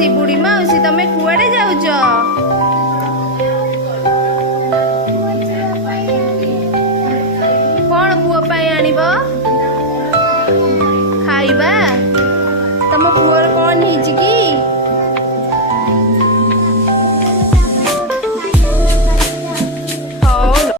ମାଉସୀ ବୁଢ଼ୀ ମାଉସୀ ତମେ କୁଆଡ଼େ ଯାଉଛ? କ'ଣ ପୁଅ ପାଇଁ ଆଣିବ? ଖାଇବା? ତମ ପୁଅର କ'ଣ ହେଇଛି କି?